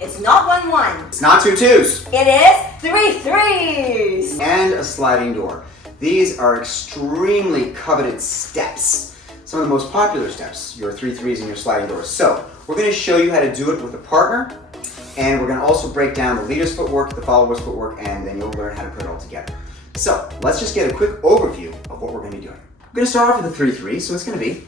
It's not 1-1. It's not 2 2s. It is 3 3s. And a sliding door. These are extremely coveted steps. Some of the most popular steps, your 3 3s and your sliding doors. So we're going to show you how to do it with a partner, and we're going to also break down the leader's footwork, the follower's footwork, and then you'll learn how to put it all together. So let's just get a quick overview of what we're going to be doing. We're going to start off with a 3 3, so it's going to be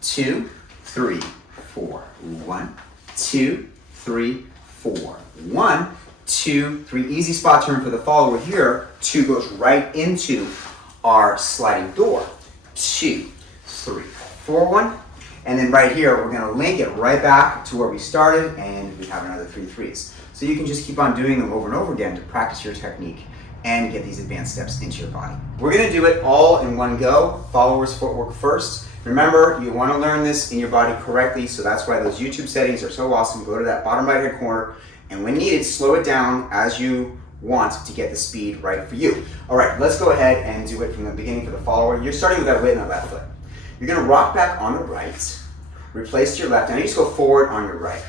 2 3 4 1 2 3 4 1 2 3. Easy spot turn for the follower here. 2 goes right into our sliding door. 2 3 4 1. And then right here, we're going to link it right back to where we started, and we have another 3 3s. So you can just keep on doing them over and over again to practice your technique and get these advanced steps into your body. We're going to do it all in one go. Followers footwork first. Remember, you want to learn this in your body correctly, so that's why those YouTube settings are so awesome. Go to that bottom right hand corner, and when needed, slow it down as you want to get the speed right for you. All right, let's go ahead and do it from the beginning for the follower. You're starting with that weight on the left foot. You're going to rock back on the right, replace to your left. Now you just go forward on your right.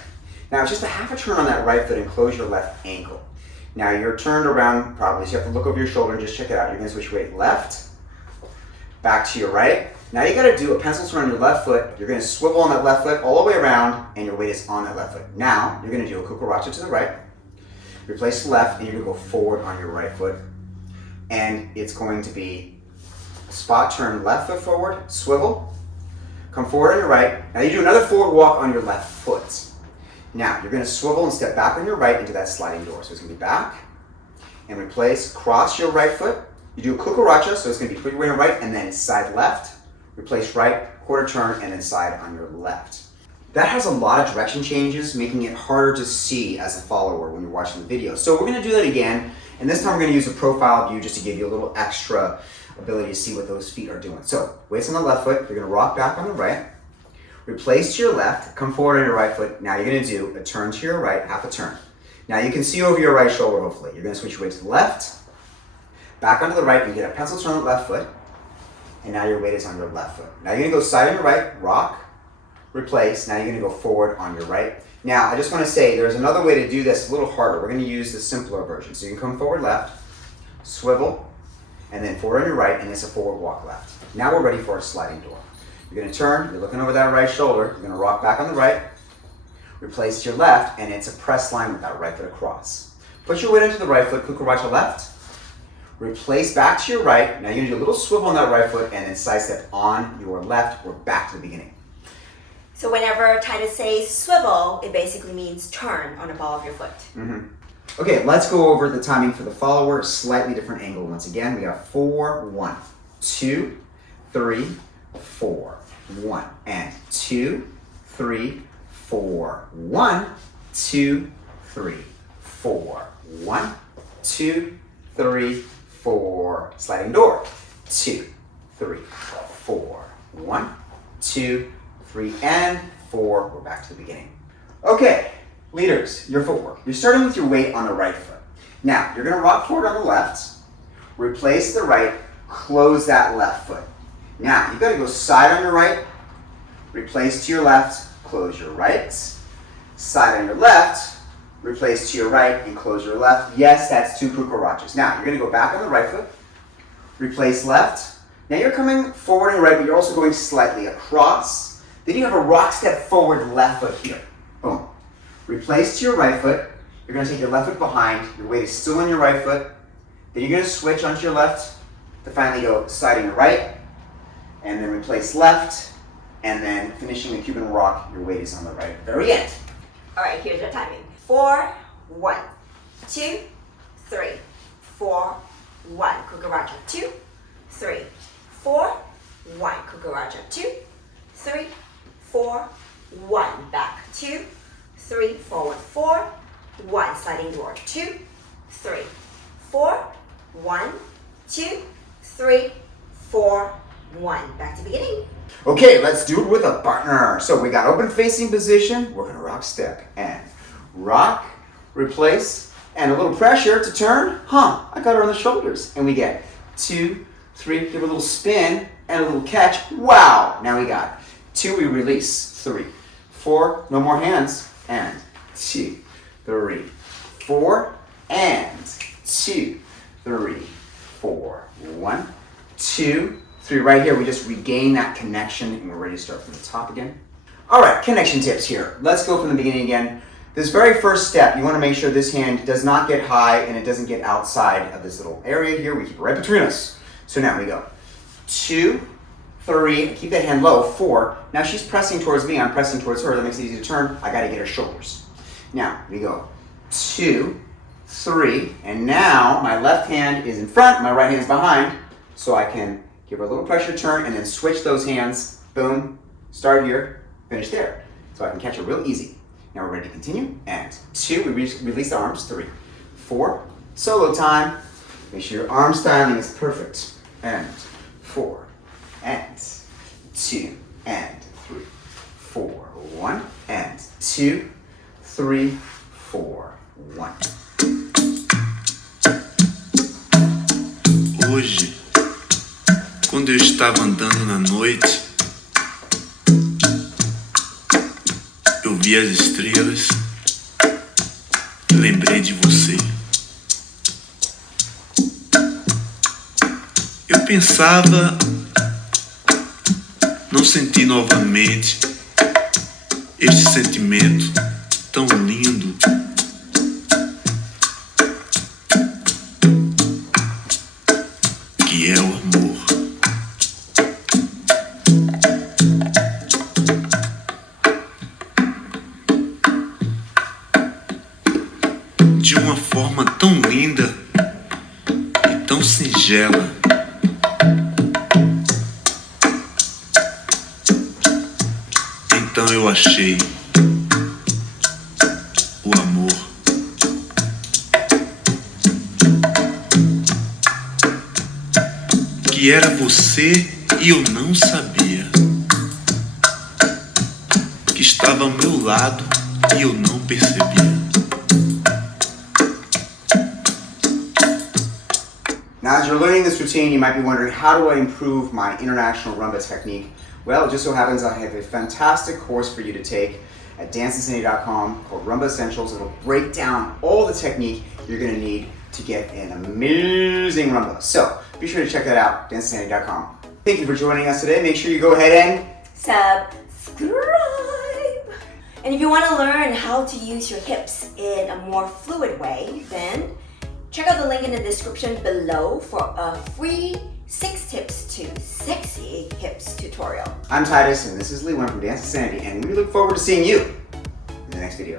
Now just a half a turn on that right foot and close your left ankle. Now you're turned around probably, so you have to look over your shoulder and just check it out. You're going to switch weight left, back to your right. Now you got to do a pencil turn on your left foot. You're going to swivel on that left foot all the way around, and your weight is on that left foot. Now you're going to do a cucaracha to the right, replace the left, and you're going to go forward on your right foot. And it's going to be spot turn left foot forward, swivel, come forward on your right. Now you do another forward walk on your left foot. Now you're going to swivel and step back on your right into that sliding door. So it's going to be back and replace, cross your right foot. You do a cucaracha, so it's going to be put your weight on right and then side left, replace right, quarter turn, and then side on your left. That has a lot of direction changes, making it harder to see as a follower when you're watching the video. So we're going to do that again, and this time we're going to use a profile view just to give you a little extra ability to see what those feet are doing. So weights on the left foot, you're going to rock back on the right, replace to your left, come forward on your right foot. Now you're going to do a turn to your right, half a turn. Now you can see over your right shoulder, hopefully. You're going to switch your weight to the left, back onto the right, and get a pencil turn on the left foot, and now your weight is on your left foot. Now you're going to go side on your right, rock, replace. Now you're going to go forward on your right. Now I just want to say there's another way to do this a little harder. We're going to use the simpler version. So you can come forward left, swivel, and then forward on your right, and it's a forward walk left. Now we're ready for a sliding door. You're going to turn, you're looking over that right shoulder, you're going to rock back on the right, replace to your left, and it's a press line with that right foot across. Put your weight into the right foot, cucaracha left, replace back to your right. Now you're going to do a little swivel on that right foot and then side step on your left or back to the beginning. So whenever Titus says swivel, it basically means turn on the ball of your foot. Okay, let's go over the timing for the follower. Slightly different angle. Once again, we got 4 1 2 3 4 1 and 2 3 4 1 2 3 4 1 2 3 4 sliding door 2 3 4 1 2 3 and 4. We're back to the beginning. Okay, leaders, your footwork. You're starting with your weight on the right foot. Now you're going to rock forward on the left, replace the right, close that left foot. Now you've got to go side on your right, replace to your left, close your right, side on your left, replace to your right, and close your left. Yes, that's 2 cucarachas. Now you're going to go back on the right foot, replace left. Now you're coming forward and right, but you're also going slightly across. Then you have a rock step forward left foot here. Boom. Replace to your right foot. You're going to take your left foot behind. Your weight is still on your right foot. Then you're going to switch onto your left to finally go side on your right, and then replace left, and then finishing the Cuban rock, your weight is on the right. Very end. All right, here's your timing. 4 1 2 3 4 1 cucaracha 2 3 4 1 cucaracha 2 3 4 1 back 2 3 forward 4 1 sliding door 2 3 4 1 2 3 4 1 back to beginning. Okay, let's do it with a partner. So we got open facing position. We're going to rock step and rock, replace, and a little pressure to turn. I got her on the shoulders. And we get 2 3, give a little spin and a little catch. Wow, now we got 2, we release, 3 4, no more hands, and 2 3, 4, and 2, 3, 4. 1, 2, 3. Right here, we just regain that connection and we're ready to start from the top again. All right, connection tips here. Let's go from the beginning again. This very first step, you want to make sure this hand does not get high and it doesn't get outside of this little area here. We keep it right between us. So now we go 2, 3, keep that hand low, 4. Now she's pressing towards me, I'm pressing towards her. That makes it easy to turn. I got to get her shoulders. Now we go 2, 3, and now my left hand is in front, my right hand is behind, so I can give her a little pressure turn and then switch those hands. Boom, start here, finish there. So I can catch her real easy. Now we're ready to continue. And 2, we release the arms. 3, 4, solo time. Make sure your arm styling is perfect. And 4, and 2, and 3, 4, 1, and 2, 3, 4, 1. Hoje, quando eu estava andando na noite, eu vi as estrelas, lembrei de você. Eu pensava, não senti novamente este sentimento tão lindo. Que é o amor. De uma forma tão linda e tão singela. Então eu achei o amor. Que era você e eu não sabia. Que estava ao meu lado e eu não percebia. Now, as you're learning this routine, you might be wondering, how do I improve my international rumba technique? Well, it just so happens I have a fantastic course for you to take at danceinsanity.com called Rumba Essentials. It'll break down all the technique you're going to need to get an amazing rumba. So, be sure to check that out, danceinsanity.com. Thank you for joining us today. Make sure you go ahead and Subscribe. And if you want to learn how to use your hips in a more fluid way, then check out the link in the description below for a free 6 tips to sexy hips tutorial. I'm Titus, and this is Lee, one from Dance Insanity, and we look forward to seeing you in the next video.